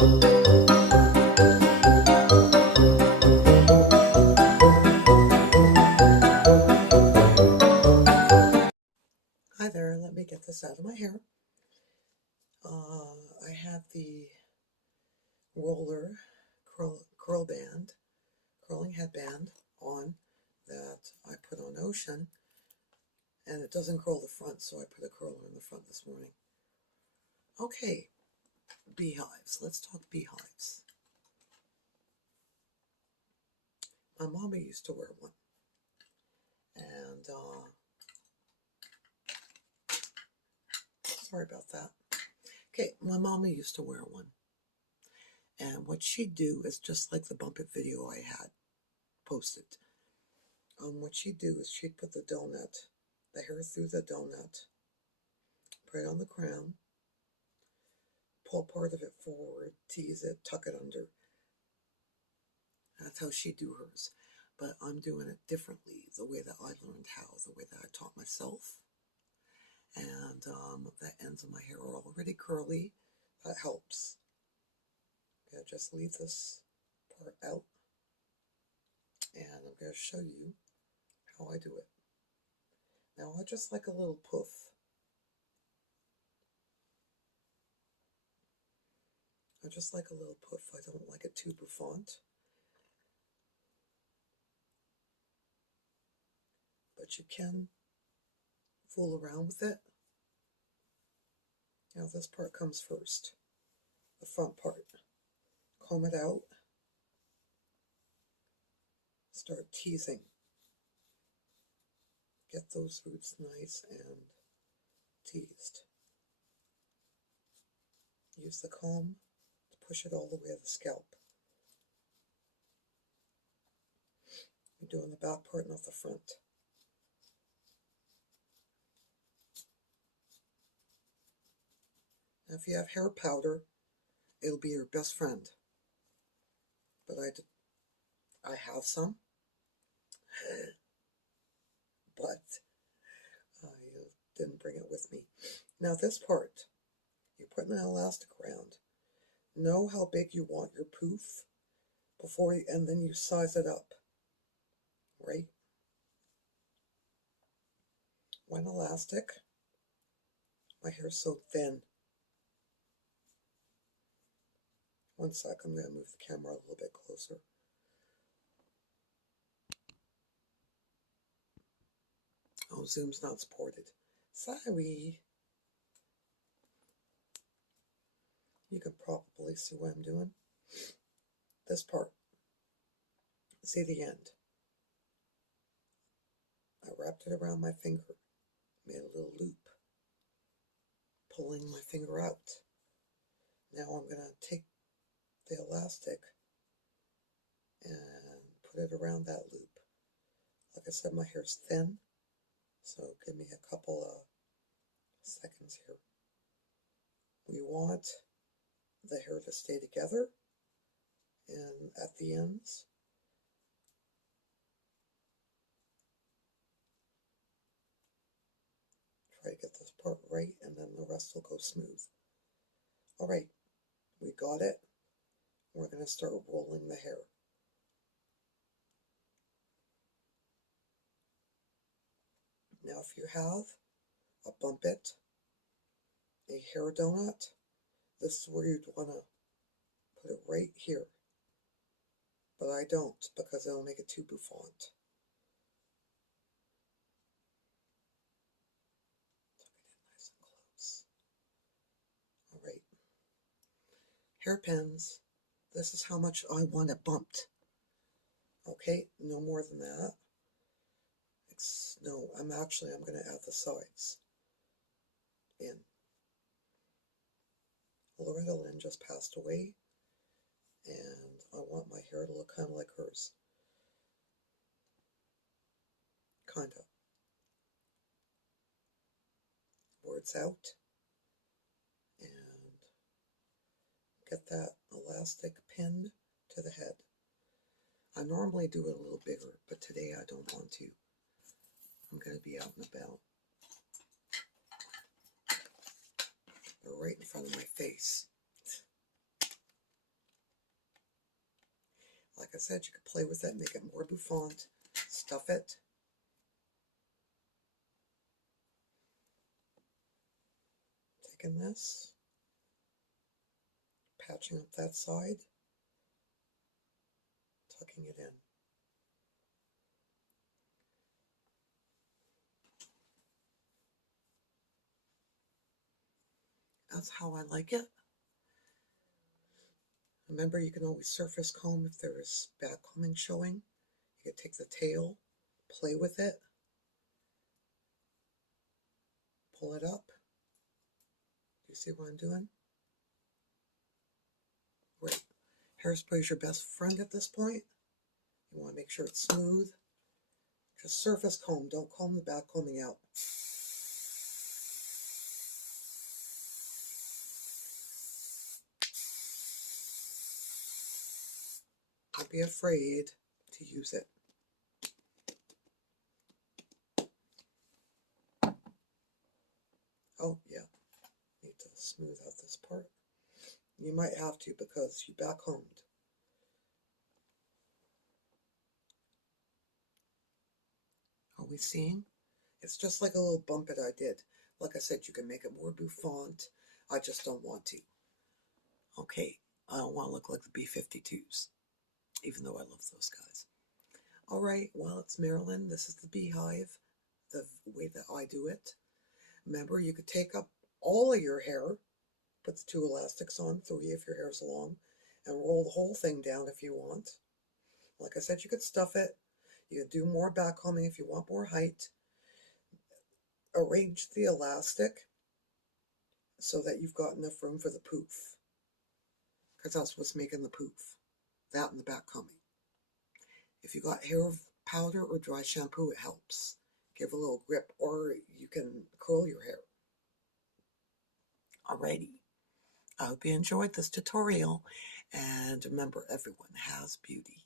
Hi there, let me get this out of my hair. I have the roller curling headband on that I put on Ocean, and it doesn't curl the front, so I put a curler in the front this morning. Okay, beehives. Let's talk beehives. My mama used to wear one, and sorry about that. Okay, my mama used to wear one, and what she'd do is just like the bump it video I had posted. What she'd do is she'd put the hair through the donut, put it on the crown, pull part of it forward, tease it, tuck it under. That's how she'd do hers. But I'm doing it differently, the way that I learned how, the way that I taught myself. And the ends of my hair are already curly. That helps. Okay, just leave this part out. And I'm going to show you how I do it. Now I just like a little poof. I just like a little poof. I don't like it too bouffant. But you can fool around with it. Now this part comes first, the front part. Comb it out. Start teasing. Get those roots nice and teased. Use the comb to push it all the way to the scalp. You're doing the back part, not the front. Now if you have hair powder, it'll be your best friend. But I have some, but I didn't bring it with me. Now this part, you're putting an elastic around. Know how big you want your poof and then you size it up, right? One elastic. My hair's so thin. One sec, I'm going to move the camera a little bit closer. Oh, Zoom's not supported. Sorry. You can probably see what I'm doing. This part. See the end. I wrapped it around my finger. Made a little loop. Pulling my finger out. Now I'm going to take the elastic and put it around that loop. Like I said, my hair's thin, so give me a couple of seconds here. We want the hair to stay together and at the ends. Try to get this part right, and then the rest will go smooth. Alright, we got it. We're going to start rolling the hair. Now if you have a bump it, a hair donut, this is where you'd want to put it right here. But I don't, because it'll make it too bouffant. Tuck it in nice and close. Alright. Hairpins, this is how much I want it bumped. Okay, no more than that. No, I'm going to add the sides in. Loretta Lynn just passed away, and I want my hair to look kind of like hers. Kind of. Words out, and get that elastic pinned to the head. I normally do it a little bigger, but today I don't want to. I'm going to be out and about. They're right in front of my face. Like I said, you can play with it, make it more bouffant, stuff it. Taking this, patching up that side, tucking it in. That's how I like it. Remember, you can always surface comb if there is bad combing showing. You can take the tail, play with it, pull it up. Do you see what I'm doing? Great. Hairspray is your best friend at this point. You want to make sure it's smooth. Just surface comb. Don't comb the back combing out. Don't be afraid to use it. Oh, yeah. Need to smooth out this part. You might have to because you back combed. Are we seeing? It's just like a little bump that I did. Like I said, you can make it more bouffant. I just don't want to. Okay, I don't want to look like the B-52s, even though I love those guys. All right, well, it's Marilyn. This is the Beehive, the way that I do it. Remember, you could take up all of your hair, put the 2 elastics on, 3 if your hair's long, and roll the whole thing down if you want. Like I said, you could stuff it. You could do more back combing if you want more height. Arrange the elastic so that you've got enough room for the poof, because that's what's making the poof, that and the back combing. If you got hair powder or dry shampoo, it helps. Give a little grip, or you can curl your hair. Alrighty. I hope you enjoyed this tutorial, and remember, everyone has beauty.